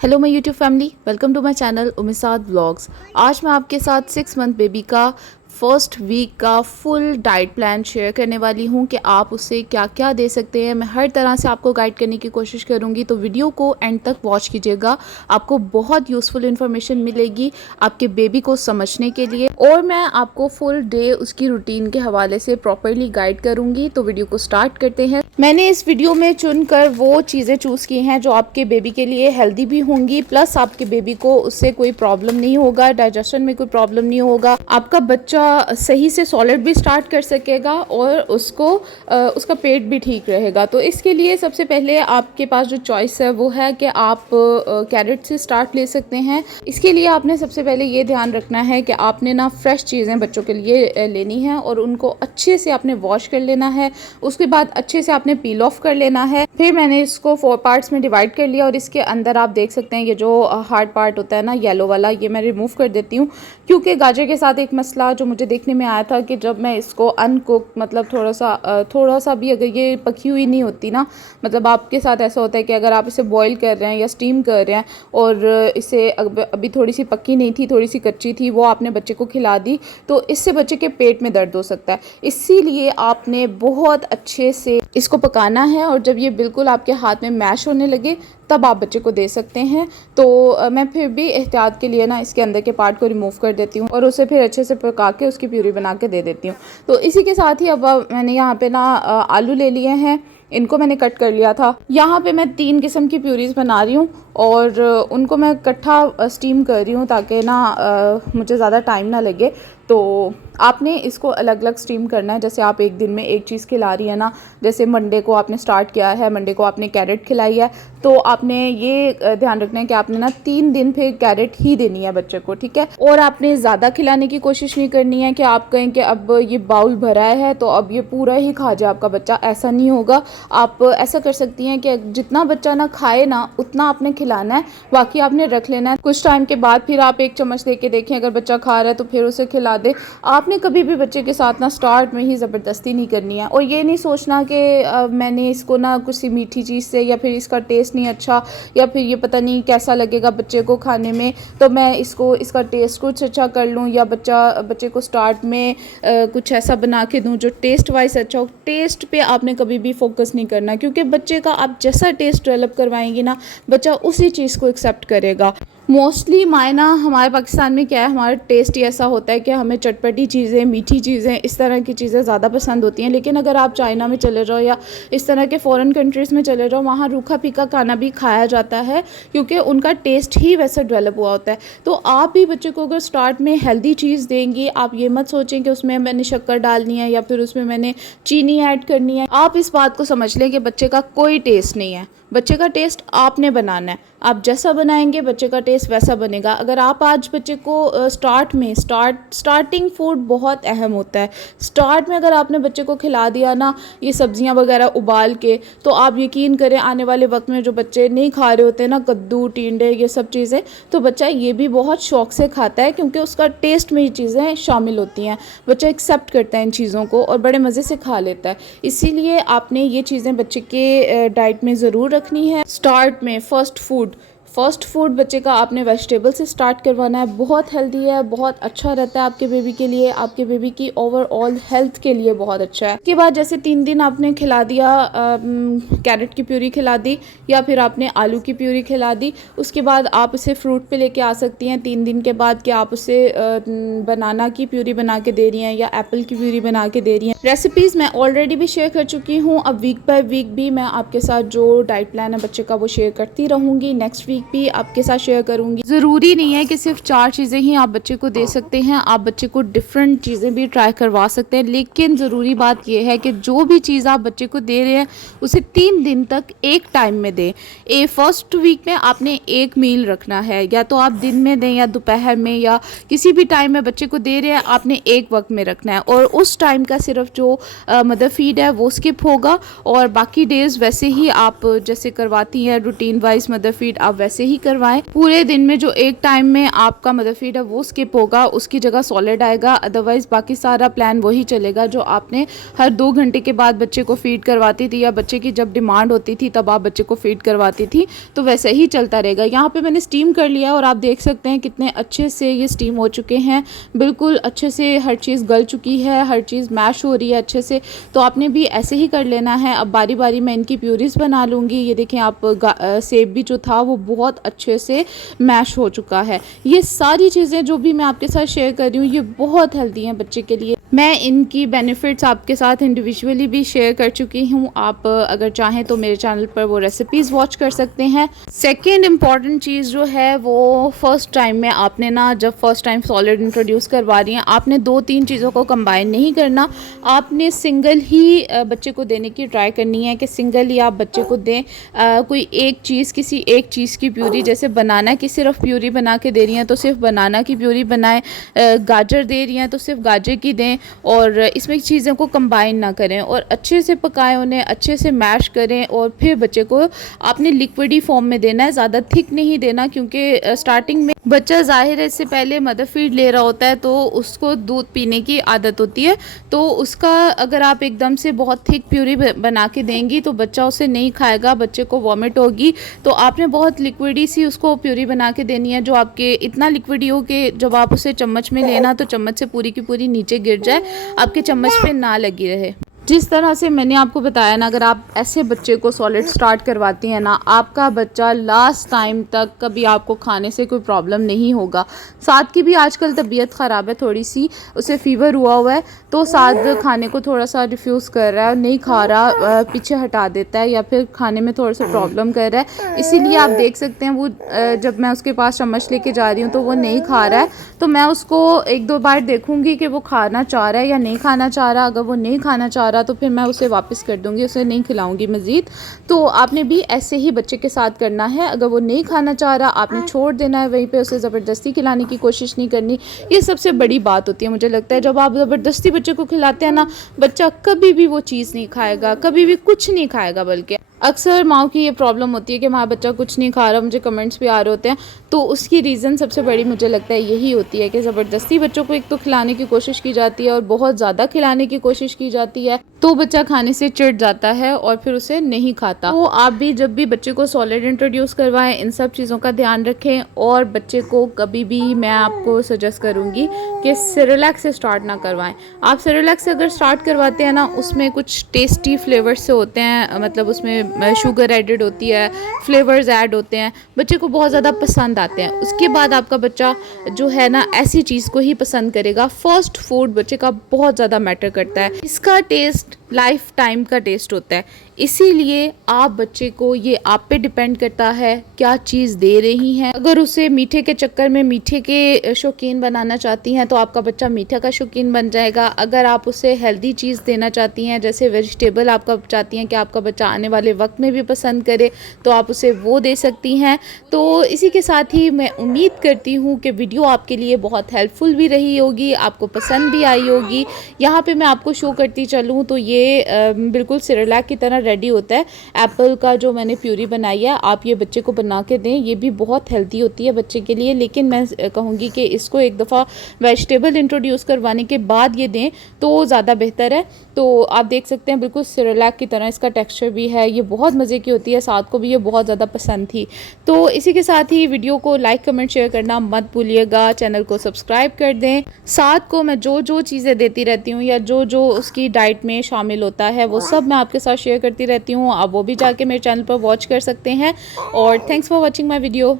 Hello my YouTube family, welcome to my channel Umisad vlogs. आज मैं आपके साथ 6 मंथ बेबी का फर्स्ट वीक का फुल डाइट प्लान शेयर करने वाली हूं कि आप उसे क्या क्या दे सकते हैं। मैं हर तरह से आपको गाइड करने की कोशिश करूंगी, तो वीडियो को एंड तक वॉच कीजिएगा। आपको बहुत यूज़फुल इन्फॉर्मेशन मिलेगी आपके बेबी को समझने के लिए, और मैं आपको फुल डे उसकी रूटीन के हवाले से प्रॉपरली गाइड करूँगी। तो वीडियो को स्टार्ट करते हैं। मैंने इस वीडियो में चुनकर वो चीज़ें चूज़ की हैं जो आपके बेबी के लिए हेल्दी भी होंगी, प्लस आपके बेबी को उससे कोई प्रॉब्लम नहीं होगा, डाइजेशन में कोई प्रॉब्लम नहीं होगा, आपका बच्चा सही से सॉलिड भी स्टार्ट कर सकेगा और उसका पेट भी ठीक रहेगा। तो इसके लिए सबसे पहले आपके पास जो चॉइस है वो है कि आप कैरेट से स्टार्ट ले सकते हैं। इसके लिए आपने सबसे पहले ये ध्यान रखना है कि आपने ना फ्रेश चीज़ें बच्चों के लिए लेनी है और उनको अच्छे से आपने वॉश कर लेना है। उसके बाद अच्छे से आपने पील ऑफ कर लेना है। फिर मैंने इसको 4 पार्ट्स में डिवाइड कर लिया और इसके अंदर आप देख सकते हैं ये जो हार्ड पार्ट होता है ना, येलो वाला, ये मैं रिमूव कर देती हूँ, क्योंकि गाजर के साथ एक मसला जो मुझे देखने में आया था कि जब मैं इसको अनकुक, मतलब थोड़ा सा भी अगर ये पकी हुई नहीं होती ना, मतलब आपके साथ ऐसा होता है कि अगर आप इसे बॉईल कर रहे हैं या स्टीम कर रहे हैं और इसे अभी थोड़ी सी पक्की नहीं थी, थोड़ी सी कच्ची थी, वो आपने बच्चे को खिला दी, तो इससे बच्चे के पेट में दर्द हो सकता है। इसीलिए आपने बहुत अच्छे से इसको पकाना है और जब ये बिल्कुल आपके हाथ में मैश होने लगे तब आप बच्चे को दे सकते हैं। तो मैं फिर भी एहतियात के लिए ना इसके अंदर के पार्ट को रिमूव कर देती हूँ और उसे फिर अच्छे से पका के उसकी प्यूरी बना के दे देती हूँ। तो इसी के साथ ही अब मैंने यहाँ पे ना आलू ले लिए हैं, इनको मैंने कट कर लिया था। यहाँ पे मैं 3 किस्म की प्यूरीज बना रही हूँ और उनको मैं इकट्ठा स्टीम कर रही हूँ ताकि ना मुझे ज़्यादा टाइम ना लगे। तो आपने इसको अलग अलग स्टीम करना है। जैसे आप एक दिन में एक चीज़ खिला रही है ना, जैसे मंडे को आपने स्टार्ट किया है, मंडे को आपने कैरेट खिलाई है, तो आपने ये ध्यान रखना है कि आपने ना 3 दिन फिर कैरेट ही देनी है बच्चे को, ठीक है। और आपने ज़्यादा खिलाने की कोशिश नहीं करनी है कि आप कहें कि अब ये बाउल भरा है तो अब ये पूरा ही खा जाए आपका बच्चा, ऐसा नहीं होगा। आप ऐसा कर सकती हैं कि जितना बच्चा ना खाए ना उतना आपने खिलाना है, बाकी आपने रख लेना है। कुछ टाइम के बाद फिर आप 1 चम्मच दे के देखें, अगर बच्चा खा रहा है तो फिर उसे खिला दे। आपने कभी भी बच्चे के साथ ना स्टार्ट में ही ज़बरदस्ती नहीं करनी है और ये नहीं सोचना कि मैंने इसको ना कुछ सी मीठी चीज़ से, या फिर इसका टेस्ट नहीं अच्छा, या फिर ये पता नहीं कैसा लगेगा बच्चे को खाने में, तो मैं इसका टेस्ट कुछ अच्छा कर लूँ, या बच्चे को स्टार्ट में कुछ ऐसा बना के दूँ जो टेस्ट वाइज अच्छा हो। टेस्ट पे आपने कभी भी फोकस नहीं करना, क्योंकि बच्चे का आप जैसा टेस्ट डेवलप करवाएंगी ना, बच्चा उसी चीज़ को एक्सेप्ट करेगा। मोस्टली मायना हमारे पाकिस्तान में क्या है, हमारा टेस्ट ही ऐसा होता है कि हमें चटपटी चीज़ें, मीठी चीज़ें, इस तरह की चीज़ें ज़्यादा पसंद होती हैं। लेकिन अगर आप चाइना में चले जाओ या इस तरह के फ़ॉरेन कंट्रीज़ में चले जाओ, वहाँ रूखा फीका खाना भी खाया जाता है, क्योंकि उनका टेस्ट ही वैसा डेवलप हुआ होता है। तो आप भी बच्चे को अगर स्टार्ट में हेल्दी चीज़ देंगी, आप ये मत सोचें कि उसमें मैंने शक्कर डालनी है या फिर उसमें मैंने चीनी ऐड करनी है। आप इस बात को समझ लें कि बच्चे का कोई टेस्ट नहीं है, बच्चे का टेस्ट आपने बनाना है। आप जैसा बनाएंगे बच्चे का टेस्ट वैसा बनेगा। अगर आप आज बच्चे को स्टार्टिंग फूड बहुत अहम होता है। स्टार्ट में अगर आपने बच्चे को खिला दिया ना ये सब्जियां वगैरह उबाल के, तो आप यकीन करें आने वाले वक्त में जो बच्चे नहीं खा रहे होते ना, कद्दू, टिंडे, ये सब चीज़ें, तो बच्चा ये भी बहुत शौक से खाता है, क्योंकि उसका टेस्ट में ये चीज़ें शामिल होती हैं। बच्चा एक्सेप्ट करता है इन चीज़ों को और बड़े मज़े से खा लेता है। इसीलिए आपने ये चीज़ें बच्चे के डाइट में ज़रूर रखनी है। स्टार्ट में फर्स्ट फूड बच्चे का आपने वेजिटेबल से स्टार्ट करवाना है। बहुत हेल्दी है, बहुत अच्छा रहता है आपके बेबी के लिए, आपके बेबी की ओवरऑल हेल्थ के लिए बहुत अच्छा है। उसके बाद जैसे 3 दिन आपने खिला दिया, कैरेट की प्यूरी खिला दी या फिर आपने आलू की प्यूरी खिला दी, उसके बाद आप उसे फ्रूट पे लेके आ सकती हैं 3 दिन के बाद, कि आप उसे बनाना की प्यूरी बना के दे रही हैं या एप्पल की प्यूरी बना के दे रही हैं। रेसिपीज़ मैं ऑलरेडी भी शेयर कर चुकी हूँ। अब वीक बाय वीक भी मैं आपके साथ जो डाइट प्लान है बच्चे का वो शेयर करती रहूँगी। नेक्स्ट वीक भी आपके साथ शेयर करूंगी। ज़रूरी नहीं है कि सिर्फ 4 चीज़ें ही आप बच्चे को दे सकते हैं, आप बच्चे को डिफरेंट चीज़ें भी ट्राई करवा सकते हैं। लेकिन ज़रूरी बात यह है कि जो भी चीज़ आप बच्चे को दे रहे हैं उसे 3 दिन तक एक टाइम में दें। फर्स्ट वीक में आपने एक मील रखना है, या तो आप दिन में दें या दोपहर में या किसी भी टाइम में बच्चे को दे रहे हैं, आपने एक वक्त में रखना है। और उस टाइम का सिर्फ जो मदर फीड है वो स्किप होगा और बाकी डेज़ वैसे ही आप जैसे करवाती हैं रूटीन वाइज मदर फीड, आप वैसे ही करवाएं। पूरे दिन में जो एक टाइम में आपका मदर फीड है वो स्किप होगा, उसकी जगह सॉलिड आएगा, अदरवाइज बाकी सारा प्लान वही चलेगा जो आपने हर 2 घंटे के बाद बच्चे को फीड करवाती थी, या बच्चे की जब डिमांड होती थी तब आप बच्चे को फीड करवाती थी, तो वैसे ही चलता रहेगा। यहाँ पे मैंने स्टीम कर लिया और आप देख सकते हैं कितने अच्छे से ये स्टीम हो चुके हैं, बिल्कुल अच्छे से हर चीज़ गल चुकी है, हर चीज़ मैश हो रही है अच्छे से। तो आपने भी ऐसे ही कर लेना है। अब बारी बारी मैं इनकी प्यूरीज बना लूँगी। ये देखें आप, सेब भी जो था वो बहुत अच्छे से मैश हो चुका है। ये सारी चीज़ें जो भी मैं आपके साथ शेयर कर रही हूँ ये बहुत हेल्दी हैं बच्चे के लिए। मैं इनकी बेनिफिट्स आपके साथ इंडिविजुअली भी शेयर कर चुकी हूँ। आप अगर चाहें तो मेरे चैनल पर वो रेसिपीज़ वॉच कर सकते हैं। सेकेंड इम्पॉर्टेंट चीज़ जो है वो फर्स्ट टाइम में आपने ना, जब फर्स्ट टाइम सॉलिड इंट्रोड्यूस करवा रही हैं, आपने 2-3 चीज़ों को कंबाइन नहीं करना। आपने सिंगल ही बच्चे को देने की ट्राई करनी है कि सिंगल ही आप बच्चे को दें। कोई एक चीज़, किसी एक चीज़ की प्यूरी, जैसे बनाना की सिर्फ प्यूरी बना के दे रही हैं तो सिर्फ बनाना की प्यूरी बनाएं, गाजर दे रही हैं तो सिर्फ गाजर की दें, और इसमें चीज़ों को कंबाइन ना करें और अच्छे से पकाएं, उन्हें अच्छे से मैश करें और फिर बच्चे को आपने लिक्विडी फॉर्म में देना है, ज़्यादा थिक नहीं देना, क्योंकि स्टार्टिंग में बच्चा ज़ाहिर है इससे पहले मदर फीड ले रहा होता है तो उसको दूध पीने की आदत होती है। तो उसका अगर आप एकदम से बहुत थिक प्यूरी बना के देंगी तो बच्चा उसे नहीं खाएगा, बच्चे को वॉमिट होगी। तो आपने बहुत लिक्विडी सी उसको प्यूरी बना के देनी है, जो आपके इतना लिक्विडी हो कि जब आप उसे चम्मच में लेना तो चम्मच से पूरी की पूरी नीचे गिर जाए, आपके चम्मच पे ना लगी रहे। जिस तरह से मैंने आपको बताया ना, अगर आप ऐसे बच्चे को सॉलिड स्टार्ट करवाती हैं ना, आपका बच्चा लास्ट टाइम तक कभी आपको खाने से कोई प्रॉब्लम नहीं होगा। साथ की भी आजकल तबीयत ख़राब है थोड़ी सी, उसे फीवर हुआ है, तो साथ खाने को थोड़ा सा रिफ्यूज़ कर रहा है, नहीं खा रहा, पीछे हटा देता है या फिर खाने में थोड़ा सा प्रॉब्लम कर रहा है। इसीलिए आप देख सकते हैं वो जब मैं उसके पास चम्मच लेके जा रही हूँ तो वो नहीं खा रहा है, तो मैं उसको 1-2 बार देखूँगी कि वो खाना चाह रहा है या नहीं खाना चाह रहा। अगर वो नहीं खाना चाह रहा तो फिर मैं उसे वापस कर दूंगी, उसे नहीं खिलाऊंगी मज़ीद। तो आपने भी ऐसे ही बच्चे के साथ करना है। अगर वो नहीं खाना चाह रहा आपने छोड़ देना है, वहीं पे उसे ज़बरदस्ती खिलाने की कोशिश नहीं करनी। ये सबसे बड़ी बात होती है मुझे लगता है, जब आप ज़बरदस्ती बच्चे को खिलाते हैं ना, बच्चा कभी भी वो चीज़ नहीं खाएगा, कभी भी कुछ नहीं खाएगा। बल्कि अक्सर माँ की ये प्रॉब्लम होती है कि हमारा बच्चा कुछ नहीं खा रहा, मुझे कमेंट्स भी आ रहे होते हैं, तो उसकी रीज़न सबसे बड़ी मुझे लगता है यही होती है कि ज़बरदस्ती बच्चों को एक तो खिलाने की कोशिश की जाती है और बहुत ज़्यादा खिलाने की कोशिश की जाती है, तो बच्चा खाने से चिढ़ जाता है और फिर उसे नहीं खाता। तो आप भी जब भी बच्चे को सॉलिड इंट्रोड्यूस करवाएं, इन सब चीज़ों का ध्यान रखें। और बच्चे को कभी भी मैं आपको सजेस्ट करूँगी कि सेरेलैक से स्टार्ट ना करवाएं। आप सेरेलैक से अगर स्टार्ट करवाते हैं ना, उसमें कुछ टेस्टी फ्लेवर्स से होते हैं, मतलब उसमें शुगर एडेड होती है, फ्लेवर्स ऐड होते हैं, बच्चे को बहुत ज़्यादा पसंद आते हैं। उसके बाद आपका बच्चा जो है ना ऐसी चीज़ को ही पसंद करेगा। फर्स्ट फूड बच्चे का बहुत ज़्यादा मैटर करता है, इसका टेस्ट लाइफ टाइम का टेस्ट होता है। इसीलिए आप बच्चे को, ये आप पे डिपेंड करता है क्या चीज़ दे रही हैं। अगर उसे मीठे के चक्कर में मीठे के शौकीन बनाना चाहती हैं तो आपका बच्चा मीठा का शौकीन बन जाएगा। अगर आप उसे हेल्दी चीज़ देना चाहती हैं, जैसे वेजिटेबल आपका चाहती हैं कि आपका बच्चा आने वाले वक्त में भी पसंद करे, तो आप उसे वो दे सकती हैं। तो इसी के साथ ही मैं उम्मीद करती हूँ कि वीडियो आपके लिए बहुत हेल्पफुल भी रही होगी, आपको पसंद भी आई होगी। यहाँ पे मैं आपको शो करती चलूँ तो ये बिल्कुल सेरेलैक की तरह रेडी होता है। एप्पल का जो मैंने प्यूरी बनाई है, आप ये बच्चे को बना के दें, ये भी बहुत हेल्दी होती है बच्चे के लिए। लेकिन मैं कहूँगी कि इसको एक दफ़ा वेजिटेबल इंट्रोड्यूस करवाने के बाद ये दें तो ज़्यादा बेहतर है। तो आप देख सकते हैं बिल्कुल सेरेलैक की तरह इसका टेक्सचर भी है, ये बहुत मज़े की होती है, साथ को भी ये बहुत ज़्यादा पसंद थी। तो इसी के साथ ही वीडियो को लाइक कमेंट शेयर करना मत भूलिएगा, चैनल को सब्सक्राइब कर दें। साथ को मैं जो जो चीज़ें देती रहती हूँ या जो जो उसकी डाइट में शामिल होता है वो सब मैं आपके साथ शेयर करती रहती हूँ। आप वो भी जाके मेरे चैनल पर वॉच कर सकते हैं। और thanks for watching my video.